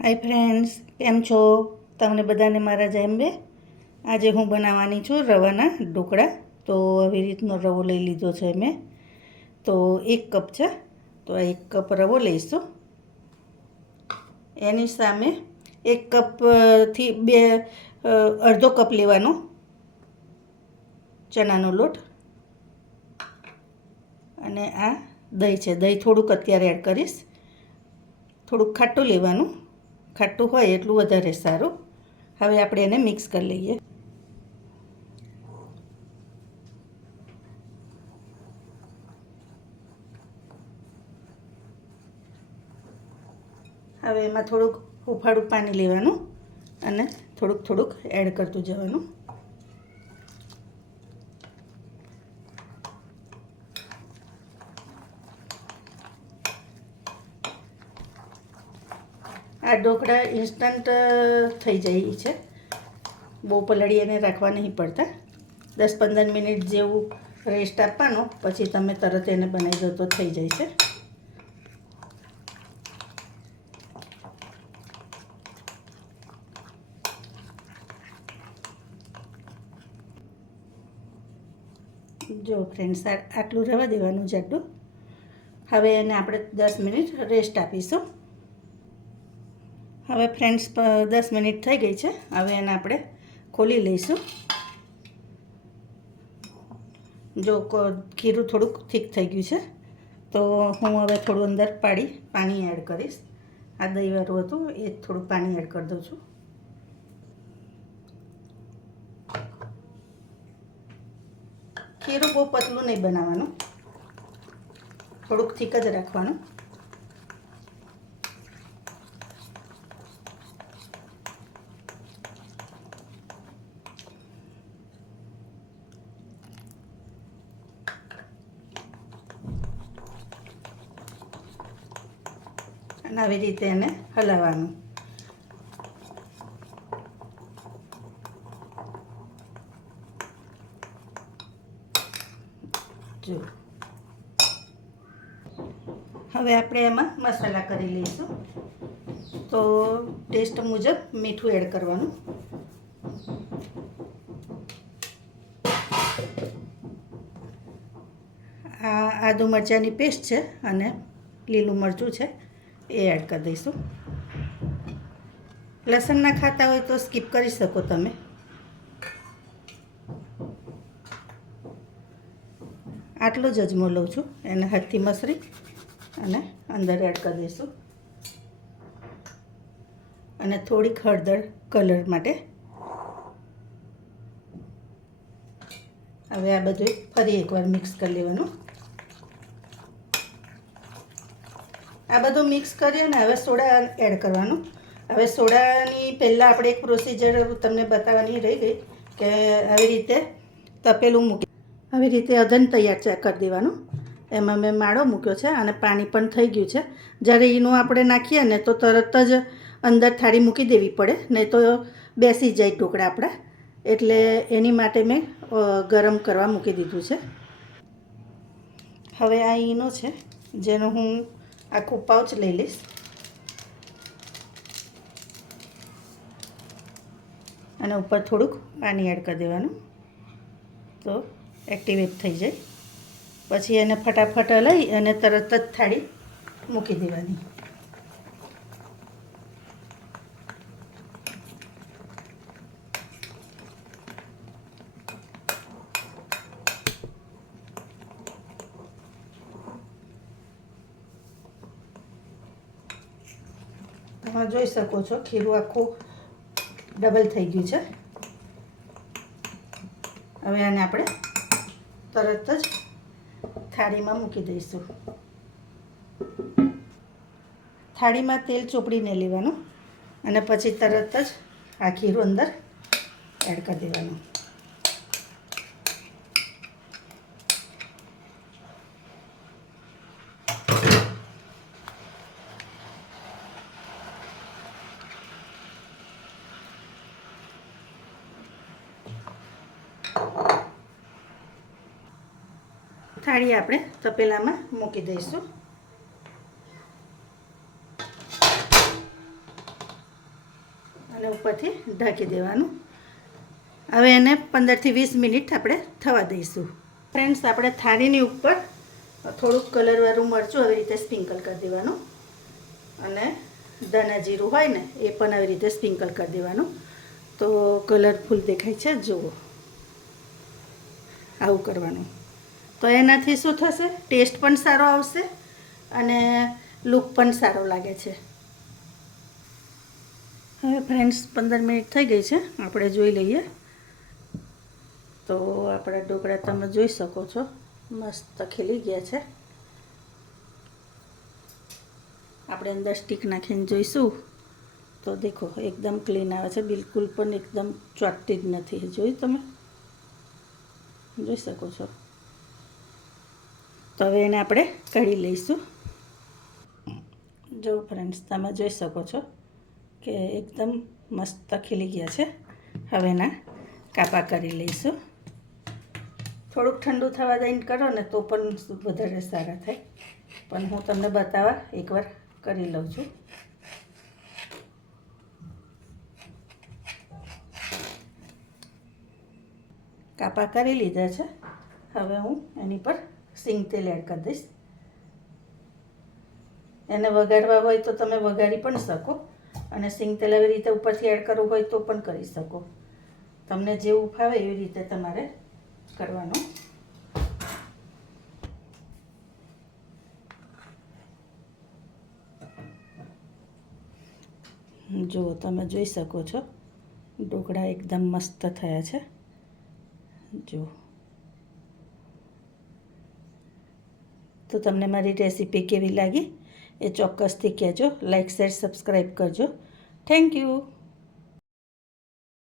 Hi friends કેમ છો? તમને બધાને મારા જેમ બે. આજે હું બનાવવાની છું રવાના ઢોકળા. તો આવી રીતનો રવો લઈ લીધો છે મેં. તો એક કપ છે. તો આ એક કપ રવો લઈશું. એની સામે એક કપથી બે અડધો કપ લેવાનો ચણાનો લોટ. અને આ દહીં છે. દહીં થોડુંક અત્યારે એડ કરીશ. થોડુંક ખાટું લેવાનું. ખાટું હોય એટલું વધારે સારું. હવે આપણે એને મિક્સ કરી લઈએ. હવે એમાં થોડુંક હુફાળું પાણી લેવાનું અને થોડુંક થોડુંક એડ કરતું જવાનું. આ ઢોકળા ઇન્સ્ટન્ટ થઈ જાય છે. બહુ પલળી એને રાખવા નહીં પડતા. દસ પંદર મિનિટ જેવું રેસ્ટ આપવાનો, પછી તમે તરત એને બનાવી દો તો થઈ જાય છે. જો ફ્રેન્ડ્સ આટલું રહેવા દેવાનું જાડું હવે એને આપણે દસ મિનિટ રેસ્ટ આપીશું. હવે ફ્રેન્ડ્સ દસ મિનિટ થઈ ગઈ છે. હવે એને આપણે ખોલી લઈશું. જો ખીરું થોડુંક થીક થઈ ગયું છે, તો હું હવે થોડું અંદર પાડી પાણી એડ કરીશ. આ દહીંવાળું હતું, એ થોડું પાણી એડ કરી દઉં છું. ખીરું બહુ પતલું નહીં બનાવવાનું. થોડુંક થીક જ રાખવાનું. અને આવી રીતે એને હલાવવાનું. જો. હવે આપણે એમાં મસાલા કરી લઈશું. તો ટેસ્ટ મુજબ મીઠું એડ કરવાનું. આ આદુ મરચાંની પેસ્ટ છે અને લીલું મરચું છે. એ એડ કરી દઈશું. લસણ ના ખાતા હોય તો સ્કીપ કરી શકો તમે. આટલો જ અજમો લઉં છું. એને હાથથી મસરી અને અંદર એડ કરી દઈશું. અને થોડીક હળદર કલર માટે. હવે આ બધું ફરી એકવાર મિક્સ કરી લેવાનું. આ બધું મિક્સ કરી ને, હવે સોડા એડ કરવાનું. હવે સોડાની પહેલાં આપણે એક પ્રોસિજર તમને બતાવવાની રહી ગઈ કે આવી રીતે તપેલું મૂકી, આવી રીતે અધન તૈયાર છે કરી દેવાનું. એમાં મેં માળો મૂક્યો છે અને પાણી પણ થઈ ગયું છે. જ્યારે ઈનું આપણે નાખીએ ને, તો તરત જ અંદર થાળી મૂકી દેવી પડે, નહીં તો બેસી જાય ટુકડા આપણા. એટલે એની માટે મેં ગરમ કરવા મૂકી દીધું છે. હવે આ ઈનો છે, જેનો હું આખું પાઉચ લઈ લઈશ અને ઉપર થોડુંક પાણી એડ કરી દેવાનું. તો એક્ટિવેટ થઈ જાય. પછી એને ફટાફટ લઈ અને તરત જ થાળી મૂકી દેવાની. તમે જોઈ શકો છો, ખીરું આખું ડબલ થઈ ગયું છે. હવે આને આપણે તરત જ થાળીમાં મૂકી દઈશું. થાળીમાં તેલ ચોપડીને લેવાનું અને પછી તરત જ આ ખીરું અંદર એડ કરી દેવાનું. થાળી આપણે તપેલામાં મૂકી દઈશું. અને ઉપરથી ઢાંકી દેવાનું. હવે એને પંદરથી વીસ મિનિટ આપણે થવા દઈશું. ફ્રેન્ડ્સ, આપણે થાળીની ઉપર થોડુંક કલરવાળું મરચું આવી રીતે સ્પ્રિંકલ કરી દેવાનું. અને ધાણા જીરું હોય ને, એ પણ આવી રીતે સ્પ્રિંકલ કરી દેવાનું. તો કલરફુલ દેખાય છે, જુઓ. આવું કરવાનું. તો એનાથી શું થશે? ટેસ્ટ પણ સારો આવશે અને લુક પણ સારો લાગે છે. હવે ફ્રેન્ડ્સ, પંદર મિનિટ થઈ ગઈ છે. આપણે જોઈ લઈએ. તો આપણા ઢોકળા તમે જોઈ શકો છો. મસ્ત ખીલી ગયા છે. આપણે અંદર સ્ટીક નાખીને જોઈશું. તો દેખો, એકદમ ક્લીન આવે છે. બિલકુલ પણ એકદમ ચોટતી જ નથી. જોયું તમે? જોઈ શકો છો. તો હવે એને આપણે કાઢી લઈશું. જો ફ્રેન્ડ્સ તમે જોઈ શકો છો કે એકદમ મસ્ત ખીલી ગયા છે. હવે એના કાપા કરી લઈશું. થોડુંક ઠંડુ થવા દઈને કરો ને તો પણ વધારે સારા થાય. પણ હું તમને બતાવવા એકવાર કરી લઉં છું. કાપા કરી લીધા છે. હવે હું એની પર સિંગ તેલ એડ કરી દઈશ. એને વઘારવા હોય તો તમે વઘારી પણ શકો. અને સિંગ તેલ એવી રીતે ઉપરથી એડ કરવું હોય તો પણ કરી શકો. તમને જેવું ફાવે એવી રીતે તમારે કરવાનું. જુઓ, તમે જોઈ શકો છો. ઢોકળા એકદમ મસ્ત થયા છે. જુઓ તો તમને મારી રેસીપી કેવી લાગી એ ચોક્કસથી કહેજો. લાઇક શેર સબસ્ક્રાઈબ કરજો. Thank you